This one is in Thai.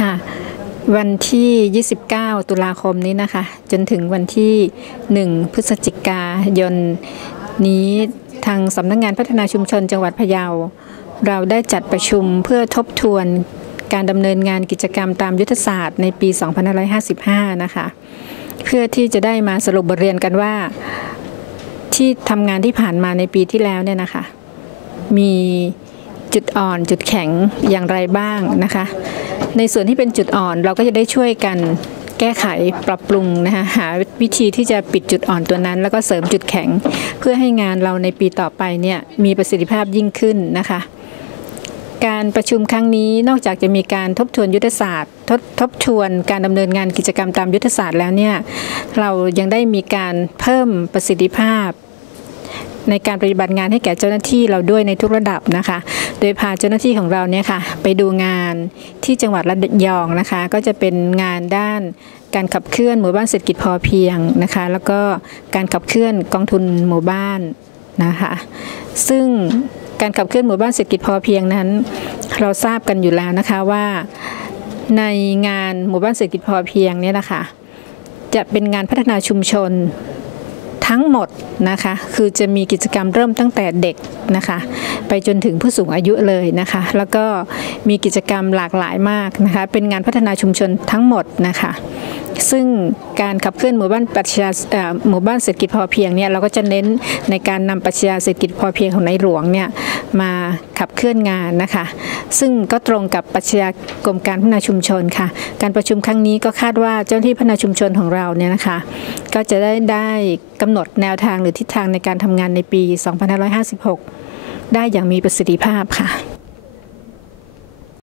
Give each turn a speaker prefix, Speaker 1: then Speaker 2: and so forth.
Speaker 1: ค่ะ วันที่ 29 ตุลาคมนี้นะคะ จนถึงวันที่ 1 พฤศจิกายนนี้ทางสำนักงานพัฒนาชุมชนจังหวัดพะเยา เราได้จัดประชุมเพื่อทบทวนการดำเนินงานกิจกรรมตามยุทธศาสตร์ในปี 2555 นะคะ เพื่อที่จะได้มาสรุปบทเรียนกันว่าที่ทำงานที่ผ่านมาในปีที่แล้วเนี่ยนะคะ มี จุดอ่อนจุดแข็งอย่างไรบ้างนะคะ ในส่วนที่เป็นจุดอ่อนเราก็จะได้ช่วยกันแก้ไขปรับปรุงนะคะหาวิธีที่จะปิดจุดอ่อนตัวนั้น แล้วก็เสริมจุดแข็ง เพื่อให้งานเราในปีต่อไปเนี่ยมีประสิทธิภาพยิ่งขึ้นนะคะการประชุมครั้งนี้นอกจากจะมีการทบทวนยุทธศาสตร์ ทบทบทวนการดำเนินงานกิจกรรมตามยุทธศาสตร์แล้วเนี่ยเรายังได้มีการเพิ่มประสิทธิภาพ ในการปฏิบัติงานให้แก่เจ้าหน้าที่เราด้วยในทุกระดับนะคะ โดยพาเจ้าหน้าที่ของเราเนี่ยค่ะไปดูงานที่จังหวัดระยองนะคะ ก็จะเป็นงานด้านการขับเคลื่อนหมู่บ้านเศรษฐกิจพอเพียงนะคะ แล้วก็การขับเคลื่อนกองทุนหมู่บ้านนะคะ ซึ่งการขับเคลื่อนหมู่บ้านเศรษฐกิจพอเพียงนั้น เราทราบกันอยู่แล้วนะคะว่าในงานหมู่บ้านเศรษฐกิจพอเพียงเนี่ยนะคะจะเป็นงานพัฒนาชุมชน ทั้งหมดนะคะคือจะมีกิจกรรมเริ่มตั้งแต่เด็กนะคะไปจนถึงผู้สูงอายุเลยนะคะแล้วก็มีกิจกรรมหลากหลายมากนะคะเป็นงานพัฒนาชุมชนทั้งหมดนะคะ ซึ่งการขับเคลื่อนหมู่บ้านปัชญาหมู่บ้านเศรษฐกิจพอเพียงเนี่ยเราก็จะเน้นในการนำปรัชญาเศรษฐกิจพอเพียงของในหลวงเนี่ยมาขับเคลื่อนงานนะคะ ซึ่งก็ตรงกับปัชญากรมการพัฒนาชุมชนค่ะ การประชุมครั้งนี้ก็คาดว่าเจ้าหน้าที่พัฒนาชุมชนของเราเนี่ยนะคะ ก็จะได้ได้กำหนดแนวทางหรือทิศทางในการทำงานในปี 2556 ได้อย่างมีประสิทธิภาพค่ะ